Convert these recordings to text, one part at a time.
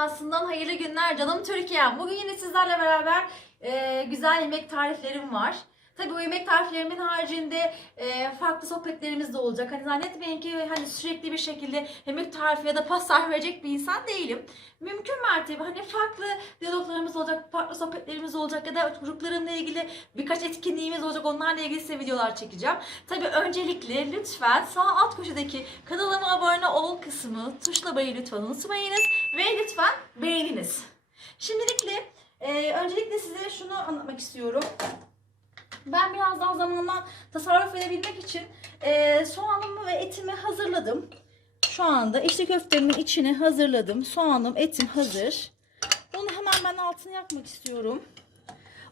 Dünyası'ndan hayırlı günler canım Türkiye'm. Bugün yine sizlerle beraber e, güzel yemek tariflerim var. Tabii o yemek tariflerimin haricinde e, farklı sohbetlerimiz de olacak. Hani zannetmeyin ki hani sürekli bir şekilde yemek tarifi ya da pas tarifi verecek bir insan değilim. Mümkün mertebe hani farklı diyaloglarımız olacak, farklı sohbetlerimiz olacak ya da çocuklarımla ilgili birkaç etkinliğimiz olacak. Onlarla ilgili size videolar çekeceğim. Tabii öncelikle lütfen sağ alt köşedeki kanalıma abone ol kısmı tuşlamayı lütfen unutmayınız ve lütfen beğeniniz. Şimdilikle e, öncelikle size şunu anlatmak istiyorum. Ben biraz daha zamanımdan tasarruf edebilmek için e, soğanımı ve etimi hazırladım. Şu anda içli köftemin içine hazırladım. Soğanım, etim hazır. Bunu hemen ben altını yakmak istiyorum.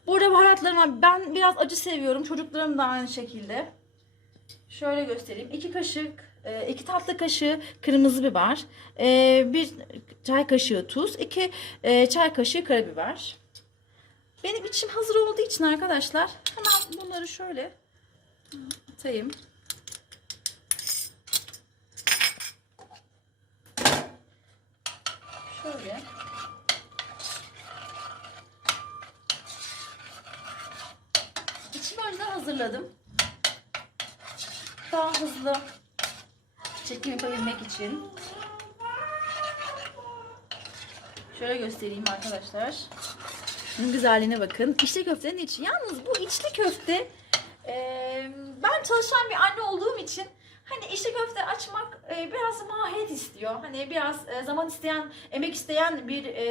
Burada baharatlarım var. Ben biraz acı seviyorum. Çocuklarım da aynı şekilde. Şöyle göstereyim. 2 kaşık, 2 tatlı kaşığı kırmızı biber, 1 çay kaşığı tuz, 2 çay kaşığı karabiber. Benim içim hazır olduğu için arkadaşlar hemen bunları şöyle atayım. Şöyle. İçimi önceden hazırladım. Daha hızlı çekim yapabilmek için. Şöyle göstereyim arkadaşlar. Bunun güzelliğine bakın. İçli köftenin içi. Yalnız bu içli köfte e, ben çalışan bir anne olduğum için hani içli köfte açmak e, biraz mahiyet istiyor. Hani biraz e, zaman isteyen, emek isteyen bir e,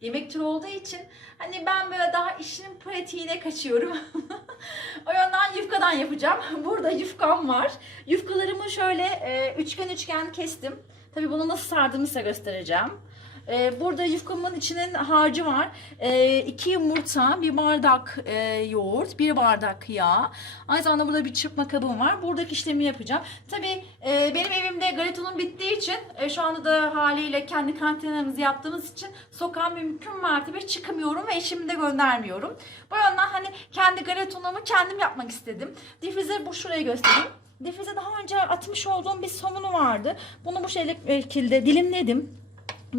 yemek türü olduğu için hani ben böyle daha işin pratiğine kaçıyorum. o yönden yufkadan yapacağım. Burada yufkam var. Yufkalarımı şöyle e, üçgen üçgen kestim. Tabii bunu nasıl sardığımı size göstereceğim. Ee, burada yufkamın içinin harcı var. Ee, iki yumurta, bir bardak e, yoğurt, bir bardak yağ. Aynı zamanda burada bir çırpma kabım var. Buradaki işlemi yapacağım. Tabii e, benim evimde galetonum bittiği için e, şu anda da haliyle kendi kantinlerimizi yaptığımız için sokağa mümkün mertebe çıkamıyorum ve eşimi de göndermiyorum. Bu yönden hani kendi galetonumu kendim yapmak istedim. Difrize bu şurayı göstereyim. Difrize daha önce atmış olduğum bir somunu vardı. Bunu bu şekilde dilimledim.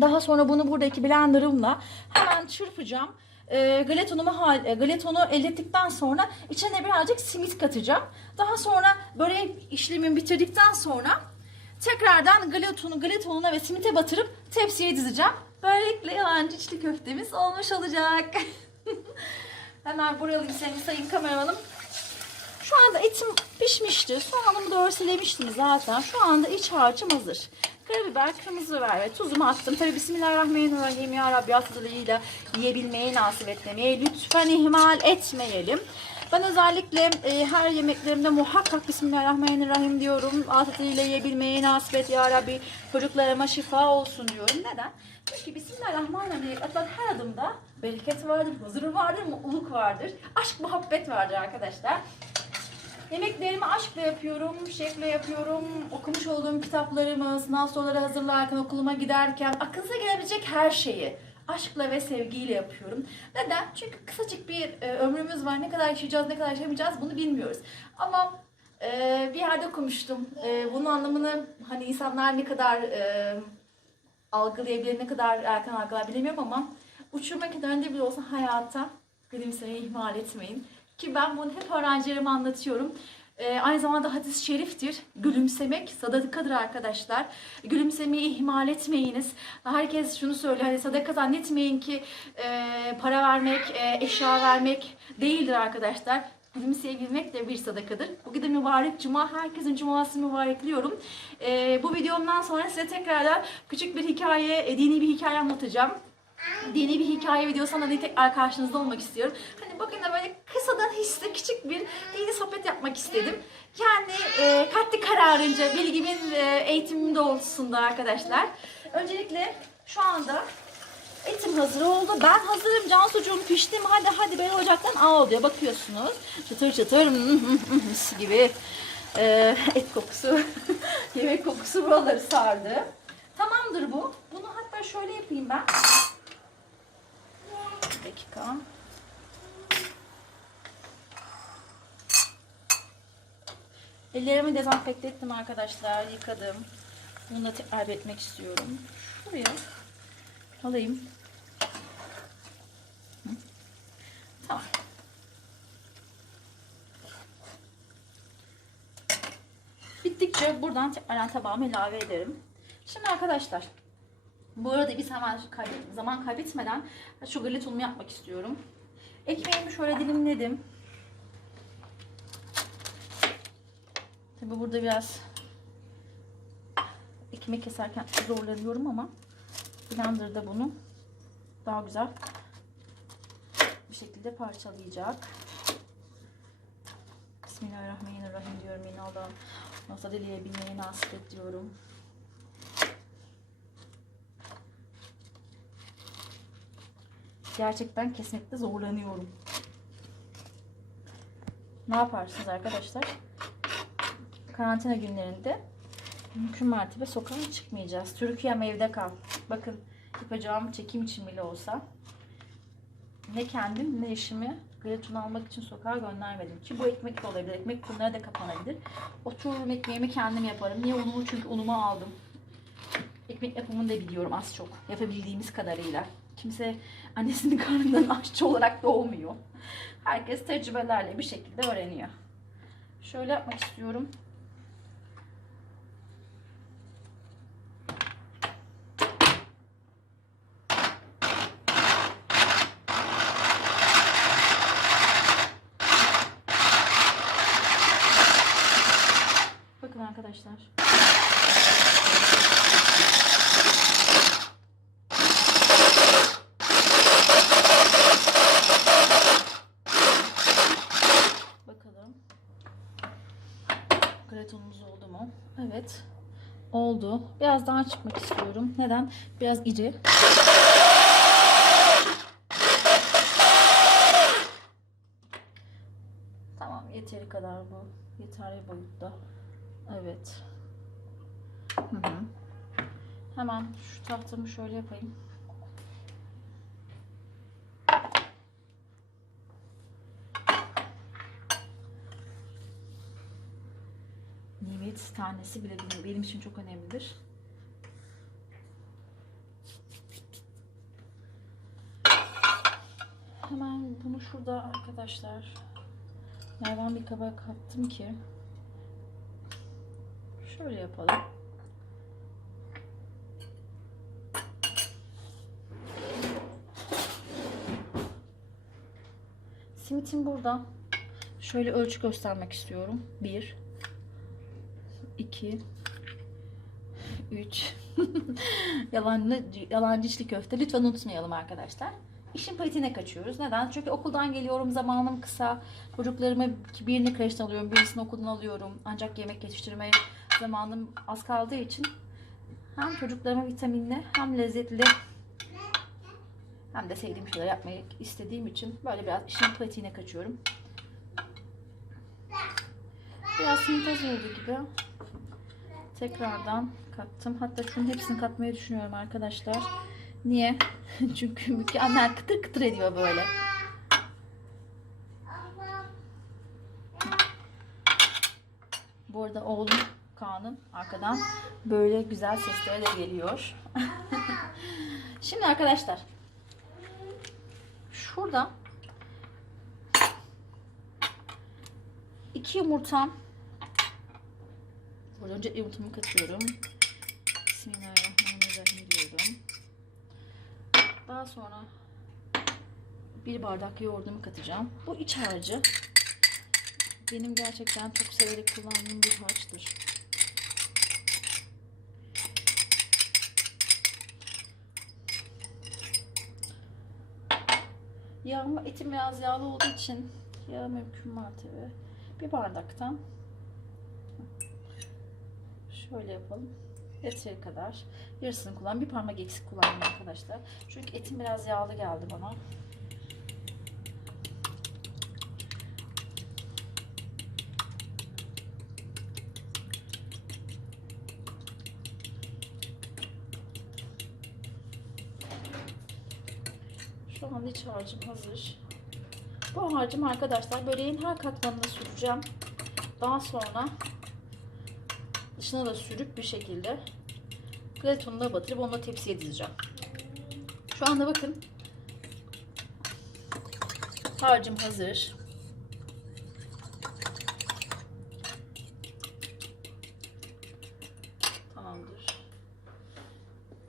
Daha sonra bunu buradaki blenderımla hemen çırpacağım. E, galetonumu hal, e, galetonu erittikten sonra içine birazcık simit katacağım. Daha sonra börek işlemimi bitirdikten sonra tekrardan galetonu galetonuna ve simite batırıp tepsiye dizeceğim. Böylelikle yalancı içli köftemiz olmuş olacak. Hemen buraya seni sayın kameramanım. Şu anda etim pişmişti. Soğanımı da örselemiştim zaten. Şu anda iç harcım hazır. Karabiber, kırmızı biber ve tuzumu attım. Tabi Bismillahirrahmanirrahim ya Rabbi tadıyla yiyebilmeyi nasip etmemeyi lütfen ihmal etmeyelim. Ben özellikle e, her yemeklerimde muhakkak Bismillahirrahmanirrahim diyorum. Tadıyla yiyebilmeyi nasip et ya Rabbi. Çocuklarıma şifa olsun diyorum. Neden? Çünkü Bismillahirrahmanirrahim atılan her adımda bereket vardır, huzur vardır, mutluluk vardır. Aşk, muhabbet vardır arkadaşlar. Yemeklerimi aşkla yapıyorum, şevkle yapıyorum. Okumuş olduğum kitaplarımı, sınav soruları hazırlarken, okuluma giderken aklınıza gelebilecek her şeyi aşkla ve sevgiyle yapıyorum. Neden? Çünkü kısacık bir e, ömrümüz var. Ne kadar yaşayacağız, ne kadar yaşamayacağız bunu bilmiyoruz. Ama e, bir yerde okumuştum. E, bunun anlamını hani insanlar ne kadar e, algılayabilir, ne kadar erken algılar bilemiyorum ama uçurmak önünde bile olsa hayata gülümsemeyi ihmal etmeyin. Ki ben bunu hep öğrencilerime anlatıyorum. Ee, aynı zamanda hadis-i şeriftir. Gülümsemek sadakadır arkadaşlar. Gülümsemeyi ihmal etmeyiniz. Herkes şunu söylüyor. Hani sadaka zannetmeyin ki e, para vermek, e, eşya vermek değildir arkadaşlar. Gülümseyebilmek de bir sadakadır. Bugün de mübarek cuma. Herkesin cumasını mübarekliyorum. Ee, bu videomdan sonra size tekrardan küçük bir hikaye, e, dini bir hikaye anlatacağım dini bir hikaye videosunda da tekrar karşınızda olmak istiyorum. Hani bugün de böyle kısadan hisse küçük bir dini sohbet yapmak istedim. Kendi e, kalpli kararınca bilgimin e, eğitimim doğrultusunda arkadaşlar. Öncelikle şu anda etim hazır oldu. Ben hazırım. Cansucuğum piştim. Hadi hadi beni ocaktan al diyor. Bakıyorsunuz. Çıtır çıtır mis gibi e, et kokusu, yemek kokusu buraları sardı. Tamamdır bu. Bunu hatta şöyle yapayım ben. Bir dakika. Ellerimi dezenfekte ettim arkadaşlar. Yıkadım. Bunu da tekrar etmek istiyorum. Şuraya Alayım. Tamam. Bittikçe buradan tekrardan tabağıma ilave ederim. Şimdi arkadaşlar bu arada biz hemen zaman kaybetmeden şu galetonumu yapmak istiyorum. Ekmeğimi şöyle dilimledim. Tabi burada biraz ekmek keserken zorlanıyorum ama blenderda bunu daha güzel bir şekilde parçalayacak. Bismillahirrahmanirrahim diyorum yine Allah'ım. Nasıl dileyebilmeyi nasip et diyorum. Gerçekten kesmekte zorlanıyorum. Ne yaparsınız arkadaşlar? Karantina günlerinde mümkün mertebe sokağa çıkmayacağız. Türkiye'm evde kal. Bakın yapacağım çekim için bile olsa ne kendim ne eşimi Gretun almak için sokağa göndermedim. Ki bu ekmek de olabilir. Ekmek fırınları da kapanabilir. Otururum ekmeğimi kendim yaparım. Niye unumu? Çünkü unumu aldım. Ekmek yapımını da biliyorum az çok. Yapabildiğimiz kadarıyla. Kimse annesinin karnından aşçı olarak doğmuyor. Herkes tecrübelerle bir şekilde öğreniyor. Şöyle yapmak istiyorum. Bakın arkadaşlar. Bakalım. Gratonumuz oldu mu? Evet. Biraz daha çıkmak istiyorum. Neden? Biraz iri. Tamam yeteri kadar bu. Yeterli boyutta. Evet. Hı hı. Hemen şu tahtamı şöyle yapayım. Nimet tanesi bile benim için çok önemlidir. Hemen bunu şurada arkadaşlar Mervan bir kaba kattım ki şöyle yapalım. Simitim burada. Şöyle ölçü göstermek istiyorum. 1 2 3 Yalanlı, yalancı içli köfte. Lütfen unutmayalım arkadaşlar. İşin pratiğine kaçıyoruz. Neden? Çünkü okuldan geliyorum. Zamanım kısa. Çocuklarımı birini kreşten alıyorum. Birisini okuldan alıyorum. Ancak yemek yetiştirmeye zamanım az kaldığı için hem çocuklarıma vitaminli hem lezzetli hem de sevdiğim şeyler yapmayı istediğim için böyle biraz işin pratiğine kaçıyorum. Biraz sintez oldu gibi. Tekrardan kattım. Hatta şunun hepsini katmayı düşünüyorum arkadaşlar. Niye? Çünkü mükemmel kıtır kıtır ediyor böyle. Bu arada oğlum Kaan'ın arkadan böyle güzel sesleri de geliyor. Şimdi arkadaşlar şurada iki yumurtam Önce yumurtamı katıyorum. Bismillahirrahmanirrahim diyorum. Daha sonra bir bardak yoğurdumu katacağım. Bu iç harcı benim gerçekten çok severek kullandığım bir harçtır. Yağım, etim biraz yağlı olduğu için yağ mümkün mertebe bir bardaktan şöyle yapalım. Yeteri kadar. Yarısını kullan. Bir parmak eksik kullandım arkadaşlar. Çünkü etim biraz yağlı geldi bana. Şu an iç harcım hazır. Bu harcım arkadaşlar böreğin her katmanına süreceğim. Daha sonra dışına da sürüp bir şekilde Platonuna batırıp onu da tepsiye dizeceğim. Şu anda bakın. Harcım hazır. Tamamdır.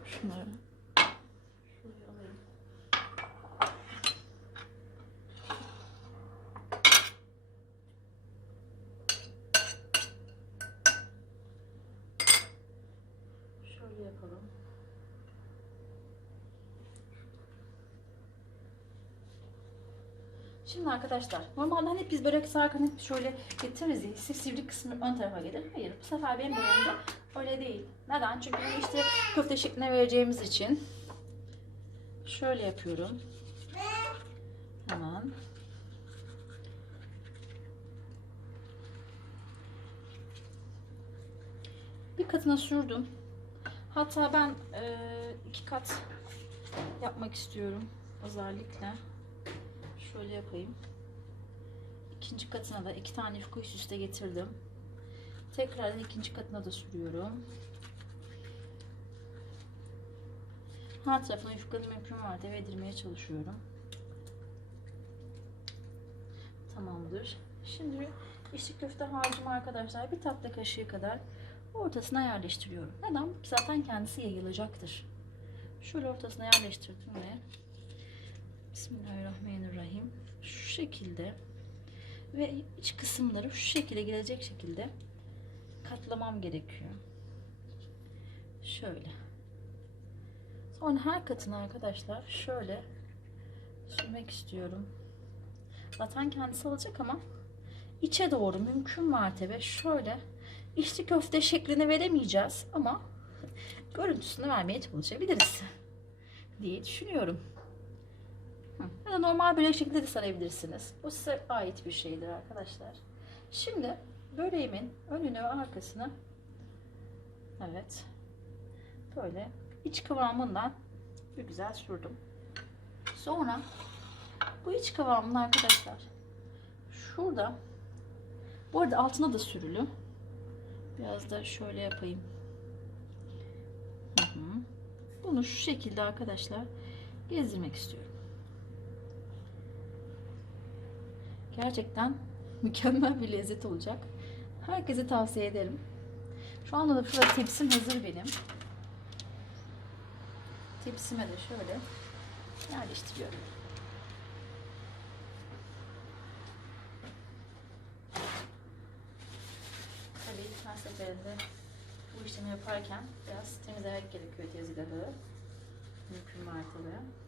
Şunları şuraya alayım. Şöyle yapalım. Şimdi arkadaşlar normalde hani biz börek sararken hep şöyle getiririz ya sivri kısmı ön tarafa gelir. Hayır bu sefer benim böreğimde öyle değil. Neden? Çünkü işte köfte şekline vereceğimiz için şöyle yapıyorum. Hemen. Bir katına sürdüm. Hatta ben eee, iki kat yapmak istiyorum özellikle. Şöyle yapayım. İkinci katına da iki tane yufka üst üste getirdim. Tekrardan ikinci katına da sürüyorum. Her tarafına yufkanın mümkün var yedirmeye çalışıyorum. Tamamdır. Şimdi içli köfte harcımı arkadaşlar bir tatlı kaşığı kadar ortasına yerleştiriyorum. Neden? Zaten kendisi yayılacaktır. Şöyle ortasına yerleştirdim ve Bismillahirrahmanirrahim. Şu şekilde ve iç kısımları şu şekilde gelecek şekilde katlamam gerekiyor. Şöyle. Sonra her katını arkadaşlar şöyle sürmek istiyorum. Zaten kendisi alacak ama içe doğru mümkün mertebe şöyle içli köfte şeklini veremeyeceğiz ama görüntüsünü vermeye çalışabiliriz diye düşünüyorum. Hı. Ya da normal börek şeklinde de sarabilirsiniz. Bu size ait bir şeydir arkadaşlar. Şimdi böreğimin önünü ve arkasını evet böyle iç kıvamından bir güzel sürdüm. Sonra bu iç kıvamını arkadaşlar şurada bu arada altına da sürülü. Biraz da şöyle yapayım. Bunu şu şekilde arkadaşlar gezdirmek istiyorum. Gerçekten mükemmel bir lezzet olacak. Herkese tavsiye ederim. Şu anda da şurada tepsim hazır benim. Tepsime de şöyle yerleştiriyorum. Tabii her seferinde bu işlemi yaparken biraz temizlemek gerekiyor tezgahı. Mümkün mertebe.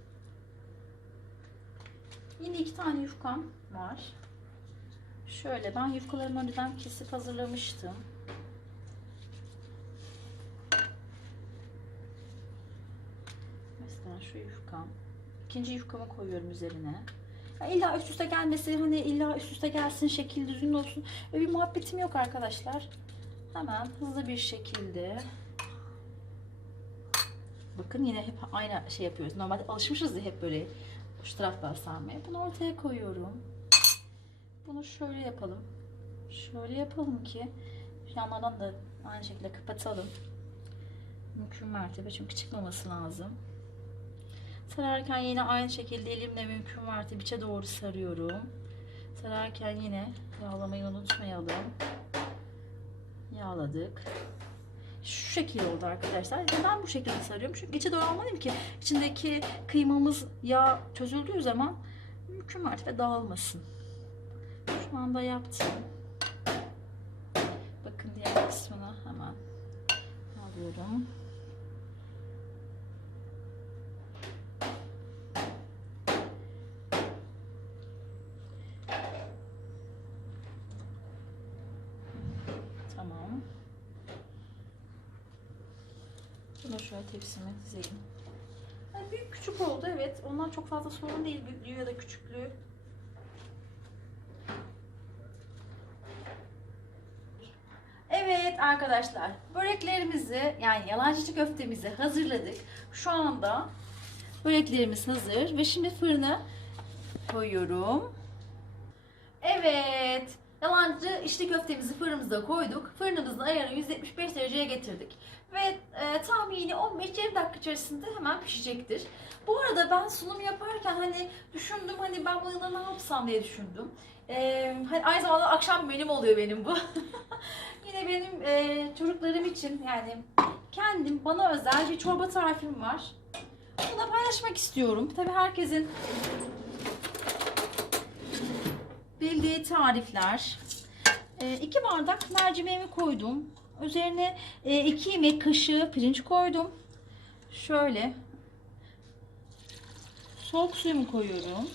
Yine iki tane yufkam var. Şöyle ben yufkalarımı önceden kesip hazırlamıştım. Mesela şu yufkam. İkinci yufkamı koyuyorum üzerine. Ya illa üst üste gelmesi hani illa üst üste gelsin şekil düzgün olsun. Öyle bir muhabbetim yok arkadaşlar. Hemen hızlı bir şekilde Bakın yine hep aynı şey yapıyoruz. Normalde alışmışız ya hep böyle şu taraftan sarmaya. Bunu ortaya koyuyorum. Bunu şöyle yapalım. Şöyle yapalım ki yanlardan da aynı şekilde kapatalım. Mümkün mertebe çünkü çıkmaması lazım. Sararken yine aynı şekilde elimle mümkün mertebe içe doğru sarıyorum. Sararken yine yağlamayı unutmayalım. Yağladık. Şu şekilde oldu arkadaşlar. Neden bu şekilde sarıyorum? Çünkü içe doğru almalıyım ki içindeki kıymamız yağ çözüldüğü zaman mümkün mertebe dağılmasın. Şu anda yaptım. Bakın diğer kısmını hemen alıyorum. Tamam. Bunu şöyle tepsime dizeyim. Yani büyük küçük oldu evet. Ondan çok fazla sorun değil büyüklüğü ya da küçüklüğü. Evet arkadaşlar böreklerimizi yani yalancı köftemizi hazırladık. Şu anda böreklerimiz hazır ve şimdi fırına koyuyorum. Evet yalancı içli köftemizi fırınımıza koyduk. Fırınımızın ayarını 175 dereceye getirdik. Ve e, tahmini 15-20 dakika içerisinde hemen pişecektir. Bu arada ben sunum yaparken hani düşündüm hani ben bunu ne yapsam diye düşündüm. E, hani aynı zamanda akşam benim oluyor benim bu. Yine benim e, çocuklarım için yani kendim bana özel bir çorba tarifim var. Bunu da paylaşmak istiyorum. Tabii herkesin bildiği tarifler. 2 bardak mercimeğimi koydum. Üzerine 2 yemek kaşığı pirinç koydum. Şöyle soğuk suyumu koyuyorum.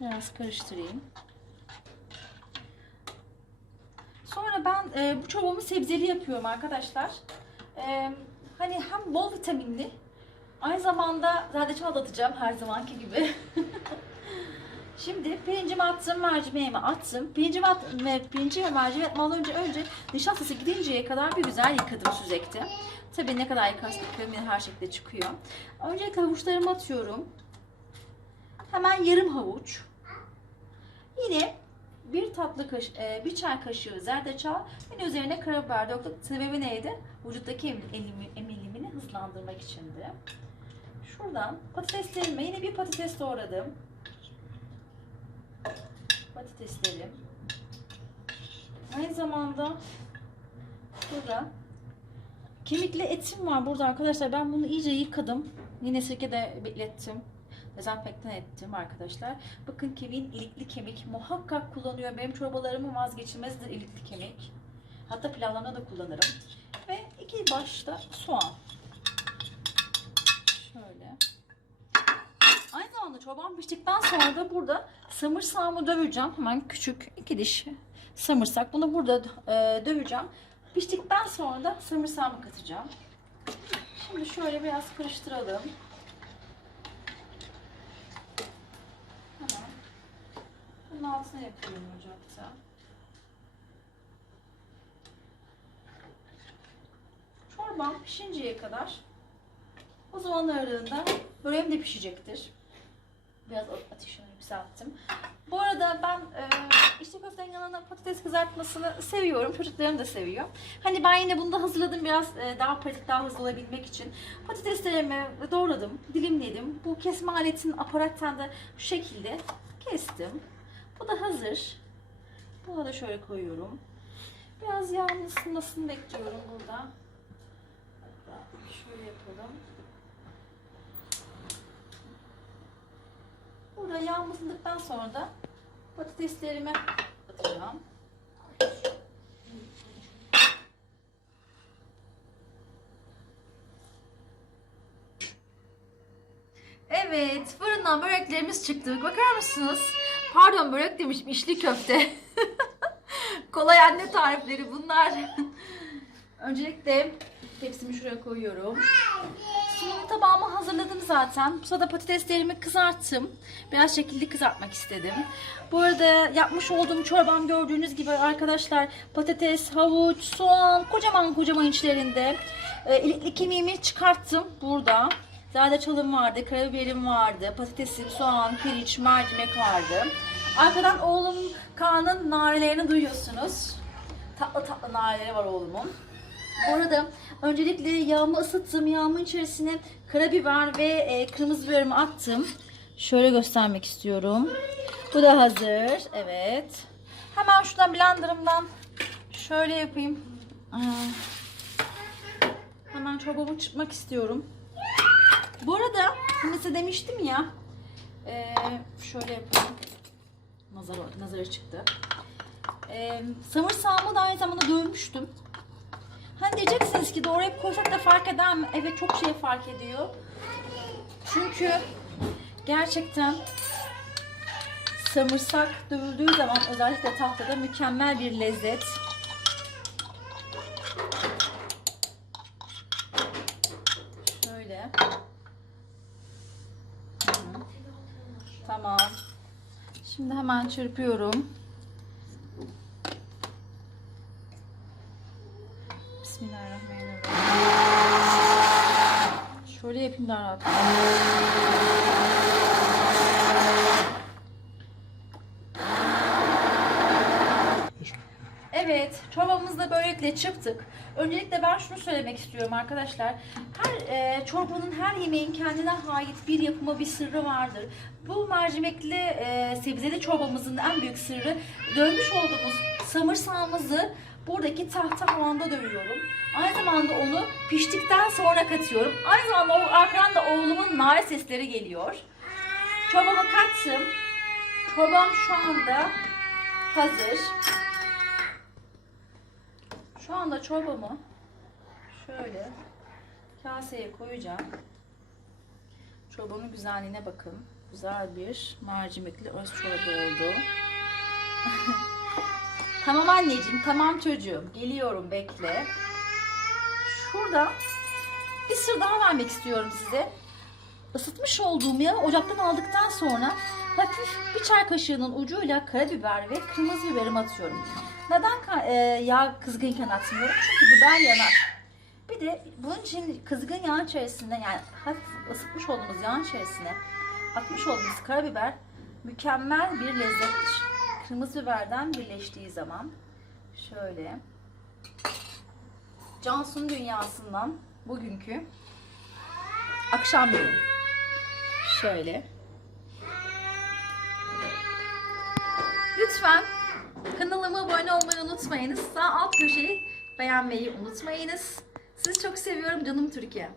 Biraz karıştırayım. Sonra ben e, bu çorbamı sebzeli yapıyorum arkadaşlar. E, hani hem bol vitaminli aynı zamanda zerdeçal atacağım her zamanki gibi. Şimdi pirincimi attım, mercimeğimi attım. Pirincimi at ve pirinci ve mercimeği önce önce nişastası gidinceye kadar bir güzel yıkadım süzekte. Tabii ne kadar yıkarsak yine her şekilde çıkıyor. Öncelikle havuçlarımı atıyorum. Hemen yarım havuç. Yine bir tatlı kaş e, bir çay kaşığı zerdeçal ve üzerine karabiber döktük. Sebebi neydi? Vücuttaki em- elim- emilimini hızlandırmak içindi. Şuradan patateslerime yine bir patates doğradım. Patateslerim. Aynı zamanda burada kemikli etim var burada arkadaşlar. Ben bunu iyice yıkadım. Yine sirkede beklettim. Dezenfektan ettim arkadaşlar. Bakın kemiğin ilikli kemik muhakkak kullanıyorum. Benim çorbalarımın vazgeçilmezidir ilikli kemik. Hatta pilavlarına da kullanırım. Ve iki başta soğan. Şöyle. Zamanda çorbam piştikten sonra da burada samırsağımı döveceğim. Hemen küçük iki diş samırsak. Bunu burada e, döveceğim. Piştikten sonra da samırsağımı katacağım. Şimdi şöyle biraz karıştıralım. Hemen. Bunun altına yapıyorum ocakta. Çorbam pişinceye kadar o zaman aralığında böreğim de pişecektir. Biraz ateşini yükselttim. Bu arada ben e, içli köftenin yanına patates kızartmasını seviyorum. Çocuklarım da seviyor. Hani ben yine bunu da hazırladım biraz e, daha pratik, daha hızlı olabilmek için. Patateslerimi doğradım, dilimledim. Bu kesme aletinin aparattan da şu şekilde kestim. Bu da hazır. Bunu da şöyle koyuyorum. Biraz yağın ısınmasını bekliyorum burada. Şöyle yapalım. Burada yağım ısındıktan sonra da patateslerimi atacağım. Evet, fırından böreklerimiz çıktı. Bakar mısınız? Pardon börek demişim, içli köfte. Kolay anne tarifleri bunlar. Öncelikle tepsimi şuraya koyuyorum. Sunum tabağımı hazırladım zaten. Bu sırada patateslerimi kızarttım. Biraz şekilli kızartmak istedim. Bu arada yapmış olduğum çorbam gördüğünüz gibi arkadaşlar patates, havuç, soğan kocaman kocaman içlerinde. E, kemiğimi çıkarttım burada. Zerdeçalım vardı, karabiberim vardı, patatesim, soğan, pirinç, mercimek vardı. Arkadan oğlum Kaan'ın narelerini duyuyorsunuz. Tatlı tatlı nareleri var oğlumun. Bu arada öncelikle yağımı ısıttım. Yağımın içerisine karabiber ve e, kırmızı biberimi attım. Şöyle göstermek istiyorum. Bu da hazır. Evet. Hemen şuradan blenderımdan şöyle yapayım. Hemen çorbamı çıkmak istiyorum. Bu arada hani size demiştim ya. e, şöyle yapayım. Nazar, nazara çıktı. E, samırsağımı da aynı zamanda dövmüştüm. Hani diyeceksiniz ki doğrayıp koysak da fark eder mi? Evet çok şey fark ediyor. Çünkü gerçekten samırsak dövüldüğü zaman özellikle tahtada mükemmel bir lezzet. Şöyle. Tamam. Şimdi hemen çırpıyorum. Daha rahat. Evet, çorbamız da böyle Böylelikle çıktık. Öncelikle ben şunu söylemek istiyorum arkadaşlar. Her e, çorbanın, her yemeğin kendine ait bir yapımı, bir sırrı vardır. Bu mercimekli e, sebzeli çorbamızın en büyük sırrı dövmüş olduğumuz samırsağımızı buradaki tahta havanda dövüyorum. Aynı zamanda onu piştikten sonra katıyorum. Aynı zamanda o arkadan da oğlumun nare sesleri geliyor. Çorbamı kattım. Çorbam şu anda hazır. Şu anda çorbamı şöyle kaseye koyacağım. Çorbamın güzelliğine bakın. Güzel bir mercimekli öz çorba oldu. tamam anneciğim, tamam çocuğum. Geliyorum, bekle. Şurada bir sır daha vermek istiyorum size. Isıtmış olduğum yağı ocaktan aldıktan sonra hafif bir çay kaşığının ucuyla karabiber ve kırmızı biberimi atıyorum. Neden e, yağ kızgınken atmıyorum? Çünkü biber yanar. Bir de bunun için kızgın yağın içerisinde yani hafif ısıtmış olduğumuz yağın içerisine atmış olduğumuz karabiber mükemmel bir lezzettir. Kırmızı biberden birleştiği zaman şöyle Cansu'nun dünyasından bugünkü akşam yemeği. Şöyle. Lütfen kanalıma abone olmayı unutmayınız. Sağ alt köşeyi beğenmeyi unutmayınız. Sizi çok seviyorum canım Türkiye.